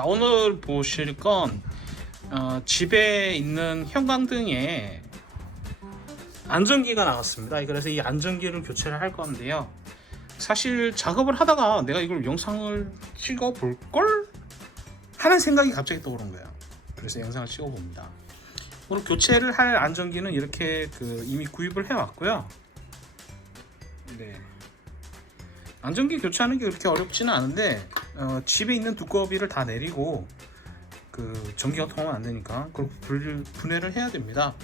자, 오늘 보실 건 집에 있는 형광등에 안전기가 나왔습니다. 그래서 이 안전기를 교체를 할 건데요. 사실 작업을 하다가 내가 이걸 영상을 찍어 볼 걸 하는 생각이 갑자기 떠오른 거예요. 그래서 영상을 찍어 봅니다. 오늘 교체를 할 안전기는 이렇게 이미 구입을 해 왔고요. 네. 안전기 교체하는 게 그렇게 어렵지는 않은데 집에 있는 두꺼비를 다 내리고 전기가 통하면 안 되니까 그걸 분해를 해야 됩니다.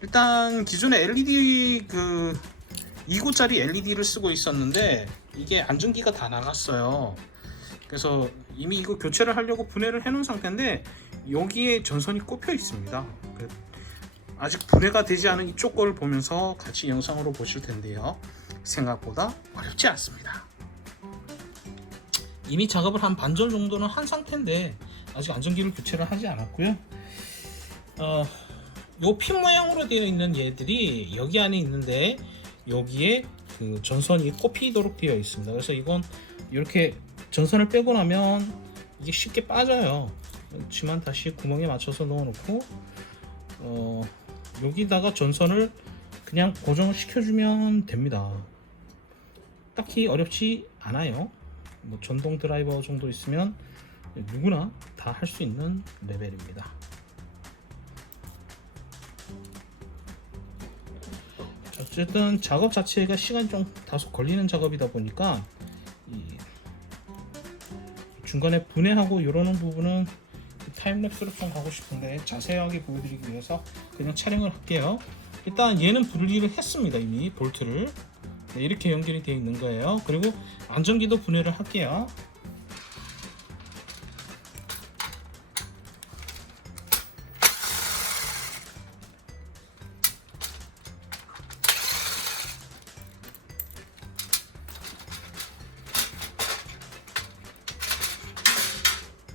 일단 기존에 LED 2구짜리 LED를 쓰고 있었는데 이게 안전기가 다 나갔어요. 그래서 이미 이거 교체를 하려고 분해를 해 놓은 상태인데 여기에 전선이 꼽혀 있습니다. 아직 분해가 되지 않은 이쪽 걸 보면서 같이 영상으로 보실 텐데요. 생각보다 어렵지 않습니다. 이미 작업을 한 반절 정도는 한 상태인데 아직 안전기를 교체를 하지 않았고요. 요 핀 모양으로 되어 있는 얘들이 여기 안에 있는데 여기에 전선이 꼽히도록 되어 있습니다. 그래서 이건 이렇게 전선을 빼고 나면 이게 쉽게 빠져요. 그렇지만 다시 구멍에 맞춰서 넣어 놓고 여기다가 전선을 그냥 고정을 시켜주면 됩니다. 딱히 어렵지 않아요. 뭐 전동 드라이버 정도 있으면 누구나 다 할 수 있는 레벨입니다. 어쨌든 작업 자체가 시간이 좀 다소 걸리는 작업이다 보니까 중간에 분해하고 이러는 부분은 타임랩스로 좀 가고 싶은데 자세하게 보여드리기 위해서 그냥 촬영을 할게요. 일단 얘는 분리를 했습니다. 이미 볼트를. 네, 이렇게 연결이 되어 있는 거예요. 그리고 안전기도 분해를 할게요.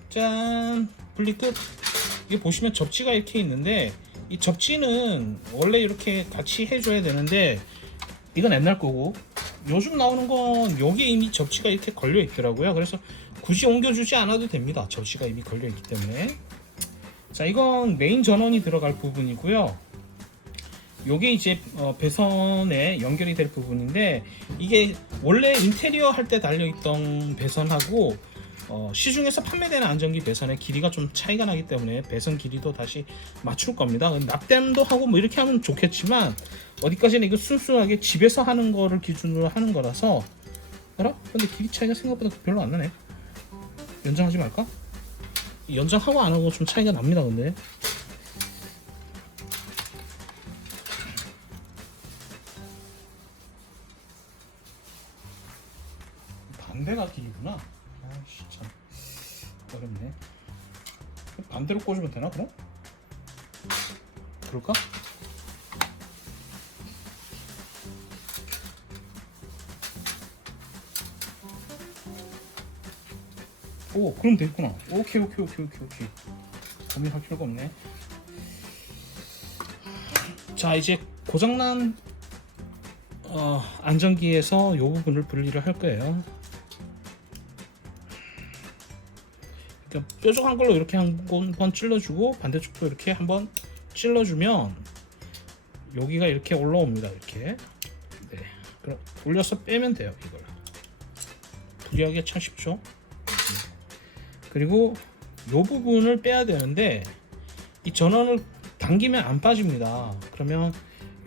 짠! 분리 끝! 이게 보시면 접지가 이렇게 있는데 이 접지는 원래 이렇게 같이 해줘야 되는데 이건 옛날 거고 요즘 나오는 건 여기에 이미 접지가 이렇게 걸려 있더라고요. 그래서 굳이 옮겨주지 않아도 됩니다. 접지가 이미 걸려 있기 때문에. 자, 이건 메인 전원이 들어갈 부분이고요. 요게 이제 배선에 연결이 될 부분인데 이게 원래 인테리어 할 때 달려있던 배선하고 시중에서 판매되는 안전기 배선의 길이가 좀 차이가 나기 때문에 배선 길이도 다시 맞출 겁니다. 납땜도 하고 뭐 이렇게 하면 좋겠지만 어디까지나 이거 순수하게 집에서 하는 거를 기준으로 하는 거라서 근데 길이 차이가 생각보다 별로 안 나네. 연장하지 말까? 연장하고 안 하고 좀 차이가 납니다. 근데 반대가 길이구나. 아이씨, 참 어렵네. 반대로 꽂으면 되나 그럼? 그럴까? 오, 그럼 됐구나. 오케이. 고민할 필요가 없네. 자, 이제 고장난 안전기에서 이 부분을 분리를 할 거예요. 그러니까 뾰족한 걸로 이렇게 한번 찔러주고 반대쪽도 이렇게 한번 찔러주면 여기가 이렇게 올라옵니다. 이렇게. 네. 그럼 올려서 빼면 돼요. 이걸. 분리하기가 참 쉽죠. 그리고 이 부분을 빼야 되는데 이 전원을 당기면 안 빠집니다. 그러면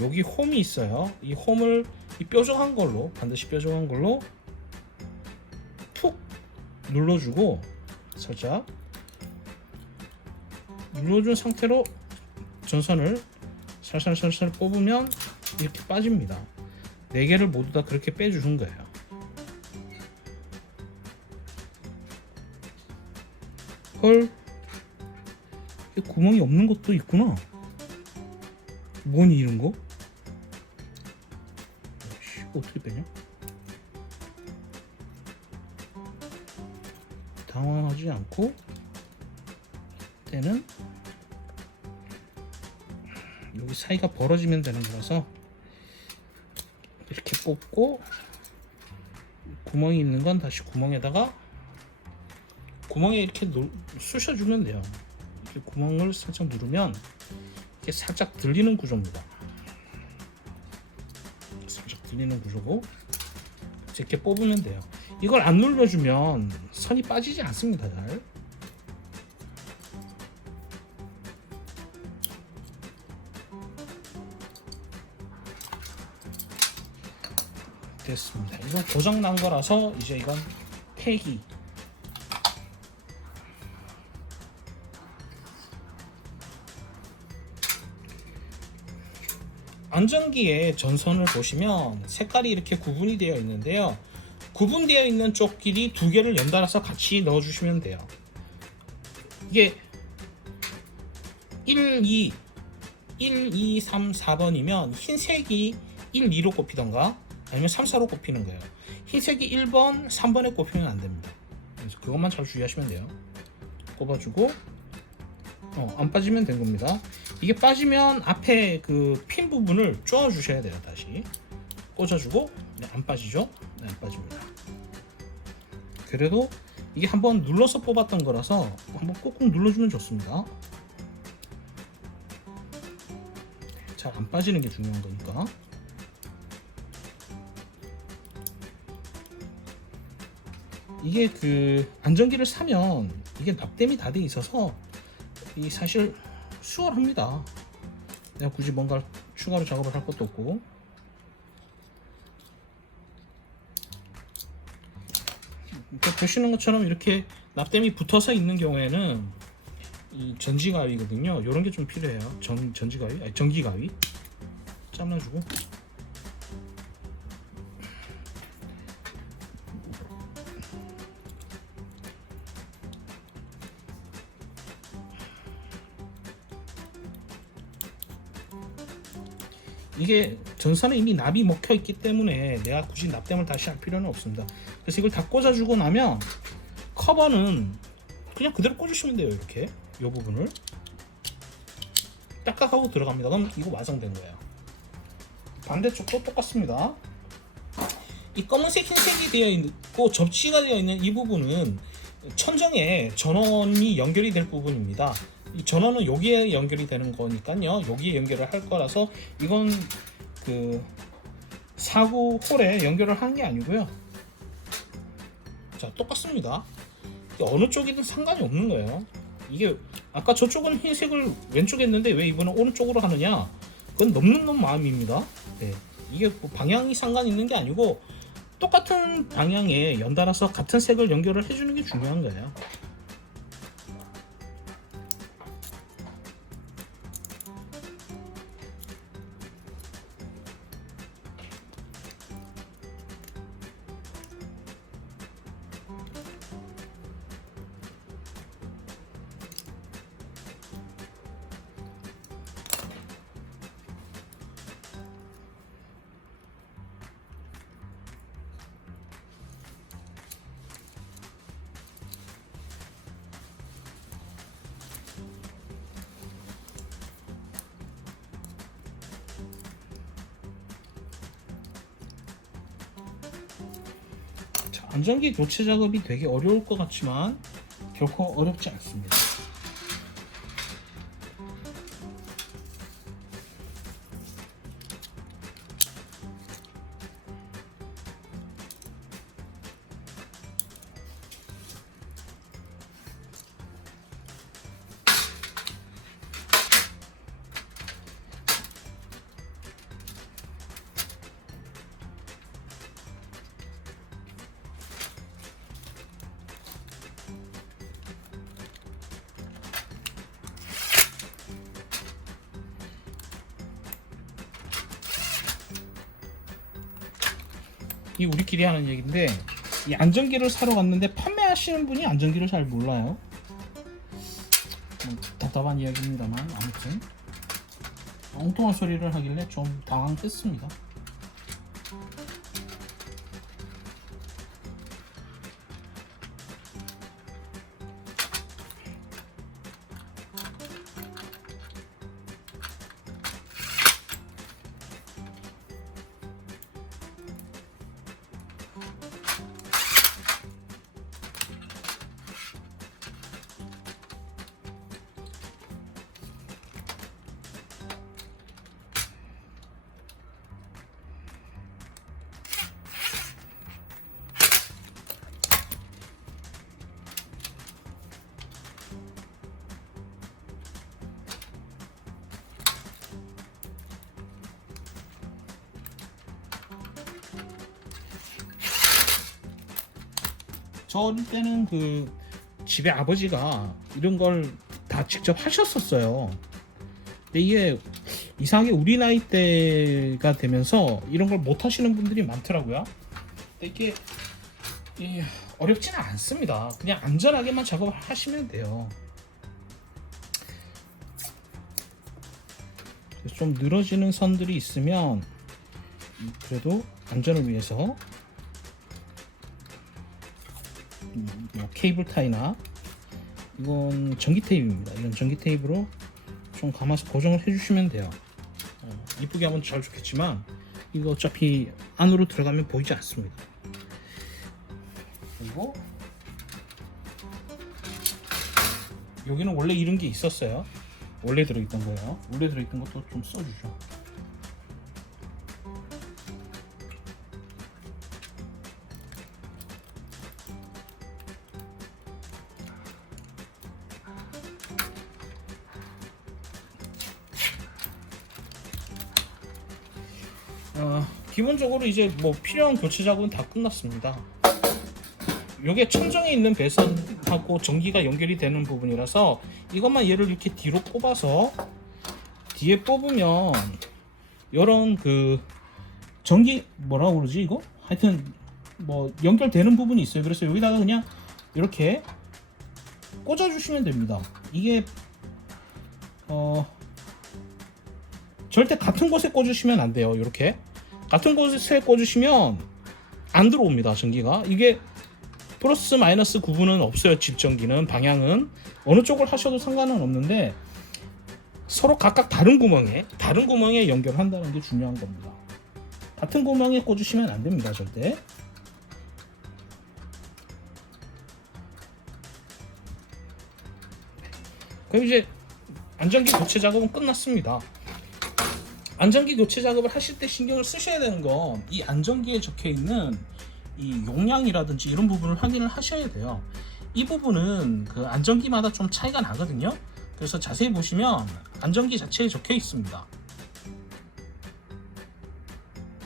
여기 홈이 있어요. 이 홈을 이 뾰족한 걸로 반드시 뾰족한 걸로 푹 눌러주고 살짝 눌러준 상태로 전선을 살살 뽑으면 이렇게 빠집니다. 4개를 모두 다 그렇게 빼주는 거예요. 헐, 구멍이 없는 것도 있구나. 뭐니 이런 거? 이거 어떻게 빼냐? 당황하지 않고 때는 여기 사이가 벌어지면 되는 거라서 이렇게 뽑고 구멍이 있는 건 다시 구멍에다가 구멍에 이렇게 쑤셔주면 돼요. 이렇게 구멍을 살짝 누르면 이렇게 살짝 들리는 구조입니다. 살짝 들리는 구조고 이렇게 뽑으면 돼요. 이걸 안 눌러주면 선이 빠지지 않습니다. 잘. 됐습니다. 이건 고장 난 거라서 이제 이건 폐기. 안전기의 전선을 보시면 색깔이 이렇게 구분이 되어 있는데요. 구분되어 있는 쪽끼리 두 개를 연달아서 같이 넣어 주시면 돼요. 이게 1, 2, 3, 4번이면 흰색이 1, 2로 꼽히던가 아니면 3, 4로 꼽히는 거예요. 흰색이 1번, 3번에 꼽히면 안 됩니다. 그래서 그것만 잘 주의하시면 돼요. 꼽아주고 안 빠지면 된 겁니다. 이게 빠지면 앞에 그 핀 부분을 쪼아 주셔야 돼요. 다시 꽂아주고 안 빠지죠? 네, 안 빠집니다. 그래도 이게 한번 눌러서 뽑았던 거라서 한번 꾹꾹 눌러주면 좋습니다. 잘 안 빠지는 게 중요한 거니까. 이게 그 안전기를 사면 이게 납땜이 다 돼 있어서 이 사실 수월합니다. 내가 굳이 뭔가 추가로 작업을 할 것도 없고. 그러니까 보시는 것처럼 이렇게 납땜이 붙어서 있는 경우에는 이 전지가위거든요. 이런 게 좀 필요해요. 전지가위, 아니 전기가위 잘라주고. 이게 전선에 이미 납이 먹혀 있기 때문에 내가 굳이 납땜을 다시 할 필요는 없습니다. 그래서 이걸 다 꽂아주고 나면 커버는 그냥 그대로 꽂으시면 돼요. 이렇게 이 부분을 딱딱하고 들어갑니다. 그럼 이거 완성된 거예요. 반대쪽도 똑같습니다. 이 검은색 흰색이 되어 있고 접시가 되어 있는 이 부분은 천정에 전원이 연결이 될 부분입니다. 이 전원은 여기에 연결이 되는 거니까요. 여기에 연결을 할 거라서 이건 그 사구 홀에 연결을 하는 게 아니고요. 자, 똑같습니다. 어느 쪽이든 상관이 없는 거예요. 이게 아까 저쪽은 흰색을 왼쪽에 했는데 왜 이번엔 오른쪽으로 하느냐? 그건 넘는 놈 마음입니다. 네. 이게 뭐 방향이 상관 있는 게 아니고 똑같은 방향에 연달아서 같은 색을 연결을 해주는 게 중요한 거예요. 안전기 교체 작업이 되게 어려울 것 같지만 결코 어렵지 않습니다. 이 우리끼리 하는 얘기인데 이 안전기를 사러 갔는데 판매하시는 분이 안전기를 잘 몰라요. 답답한 이야기입니다만 아무튼 엉뚱한 소리를 하길래 좀 당황했습니다. 저 어릴 때는 그 집에 아버지가 이런 걸 다 직접 하셨었어요. 근데 이게 이상하게 우리 나이 대가 되면서 이런 걸 못 하시는 분들이 많더라고요. 근데 이게 어렵지는 않습니다. 그냥 안전하게만 작업을 하시면 돼요. 좀 늘어지는 선들이 있으면 그래도 안전을 위해서 뭐 케이블 타이나, 이건 전기 테이프입니다. 이건 전기 테이프로 좀 감아서 고정을 해주시면 돼요. 이쁘게 하면 잘 좋겠지만 이거 어차피 안으로 들어가면 보이지 않습니다. 그리고 여기는 원래 이런 게 있었어요. 원래 들어있던 거예요. 원래 들어있던 것도 좀 써주죠. 기본적으로 이제 뭐 필요한 교체 작업은 다 끝났습니다. 이게 천정에 있는 배선하고 전기가 연결이 되는 부분이라서 이것만 얘를 이렇게 뒤로 뽑아서 뒤에 뽑으면 이런 그 전기 뭐라고 그러지 이거? 하여튼 뭐 연결되는 부분이 있어요. 그래서 여기다가 그냥 이렇게 꽂아주시면 됩니다. 이게 절대 같은 곳에 꽂으시면 안 돼요. 이렇게 같은 곳에 꽂으시면 안 들어옵니다. 전기가. 이게 플러스 마이너스 구분은 없어요. 집 전기는 방향은 어느 쪽을 하셔도 상관은 없는데 서로 각각 다른 구멍에 연결한다는 게 중요한 겁니다. 같은 구멍에 꽂으시면 안 됩니다. 절대. 그럼 이제 안전기 교체 작업은 끝났습니다. 안전기 교체 작업을 하실 때 신경을 쓰셔야 되는 건 이 안전기에 적혀 있는 이 용량이라든지 이런 부분을 확인을 하셔야 돼요. 이 부분은 그 안전기마다 좀 차이가 나거든요. 그래서 자세히 보시면 안전기 자체에 적혀 있습니다.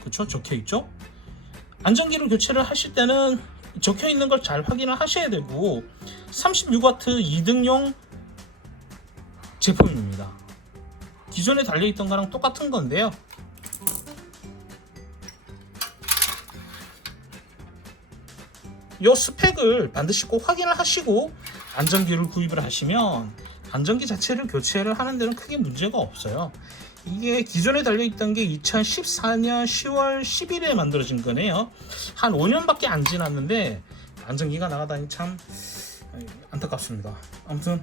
그쵸? 적혀 있죠? 안전기를 교체를 하실 때는 적혀 있는 걸 잘 확인을 하셔야 되고 36W 2등용 제품입니다. 기존에 달려있던 거랑 똑같은 건데요. 이 스펙을 반드시 꼭 확인을 하시고 안전기를 구입을 하시면 안전기 자체를 교체를 하는 데는 크게 문제가 없어요. 이게 기존에 달려있던 게 2014년 10월 10일에 만들어진 거네요. 한 5년밖에 안 지났는데 안전기가 나가다니 참 안타깝습니다. 아무튼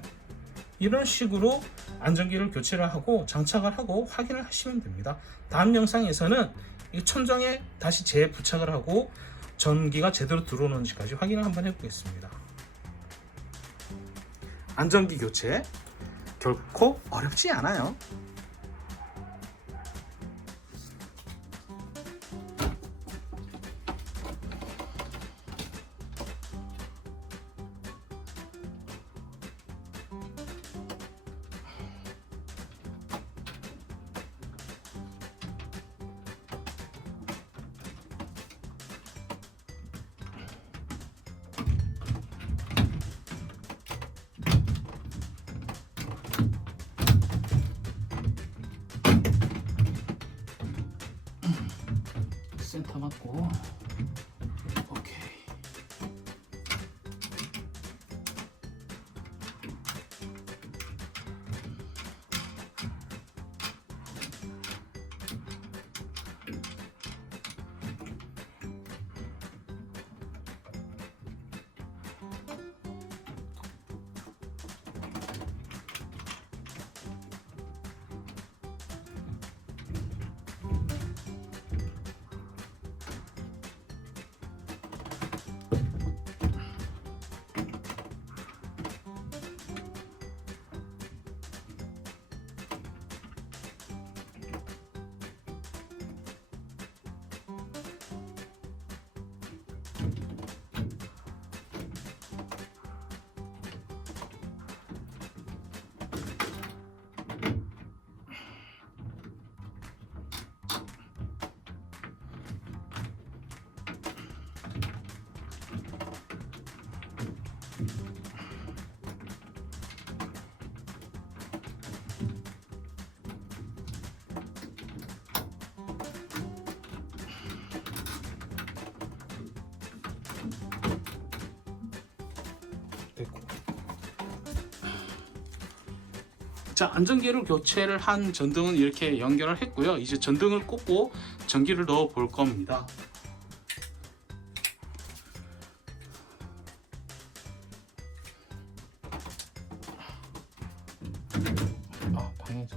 이런 식으로 안전기를 교체를 하고 장착을 하고 확인을 하시면 됩니다. 다음 영상에서는 이 천정에 다시 재부착을 하고 전기가 제대로 들어오는지까지 확인을 한번 해보겠습니다. 안전기 교체 결코 어렵지 않아요. 됐고. 자, 안전기를 교체를 한 전등은 이렇게 연결을 했고요. 이제 전등을 꽂고 전기를 넣어 볼 겁니다. 방해죠.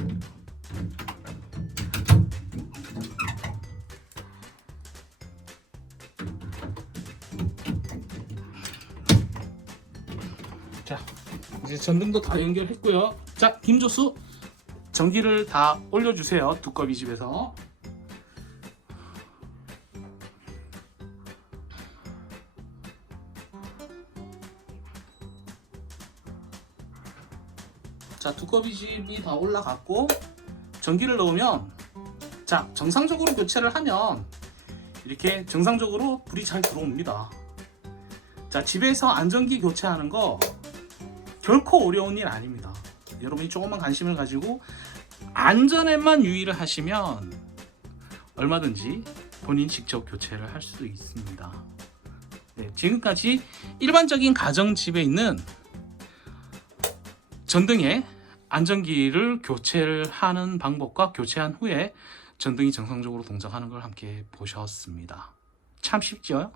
자, 이제 전등도 다 연결했고요. 자, 김조수 전기를 다 올려주세요. 두꺼비 집에서. 자, 두꺼비 집이 다 올라갔고 전기를 넣으면, 자, 정상적으로 교체를 하면 이렇게 정상적으로 불이 잘 들어옵니다. 자, 집에서 안전기 교체하는 거 결코 어려운 일 아닙니다. 여러분이 조금만 관심을 가지고 안전에만 유의를 하시면 얼마든지 본인 직접 교체를 할 수도 있습니다. 네, 지금까지 일반적인 가정집에 있는 전등의 안전기를 교체를 하는 방법과 교체한 후에 전등이 정상적으로 동작하는 걸 함께 보셨습니다. 참 쉽죠?